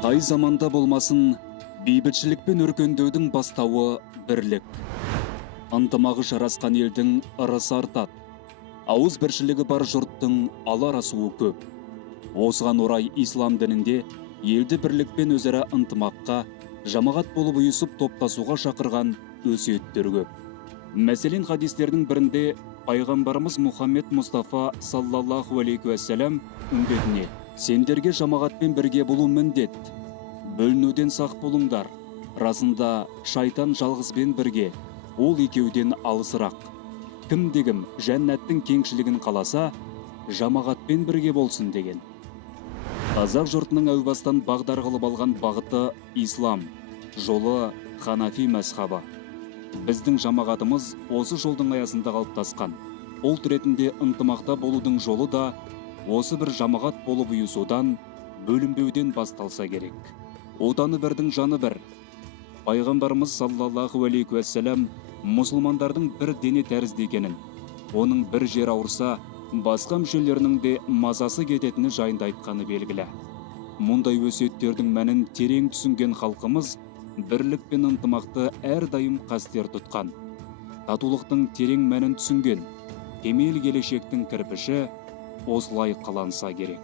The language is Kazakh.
Қай заманда болмасын, бейбітшілікпен өркендеудің бастауы бірлік. Ынтымағы жарасқан елдің ырысы артады. Ауыз біршілігі бар жұрттың алар асуы көп. Осыған орай ислам дінінде елді бірлікпен өзара ынтымаққа, жамағат болып ұйысып топтасуға шақырған өсиеттер көп. Мәселен, хадистердің бірінде пайғамбарымыз Мұхаммед Мұстафа саллаллаху алейхи уассалам үмбетіне: сендерге жамағатпен бірге болу міндет. Бөлінуден сақ болыңдар. Расында шайтан жалғызбен бірге, ол екеуден алысырақ. Кім-дегім жәннаттың кеңшілігін қаласа, жамағатпен бірге болсын деген. Қазақ жұртының әубастан бағдар қылып алған бағыты ислам, жолы ханафи мәзхабы. Біздің жамағатымыз осы жолдың аясында қалыптасқан. Ұлт ретінде ынтымақта болудың жолы да осы бір жамағат болып ұйысудан, бөлінбеуден басталса керек. Отаны бірдің жаны бір. Пайғамбарымыз саллаллаху алейхи уассалам мұсылмандардың бір дене тәрізді екенін, оның бір жер ауырса, басқа мүшелерінің де мазасы кететіні жайында айтқаны белгілі. Мұндай өсиеттердің мәнін терең түсінген халқымыз бірлік пен ынтымақты әрдайым қастер тұтқан. Татулықтың терең мәнін түсінген, кемел келешектің кірпіші осылай қаланса керек.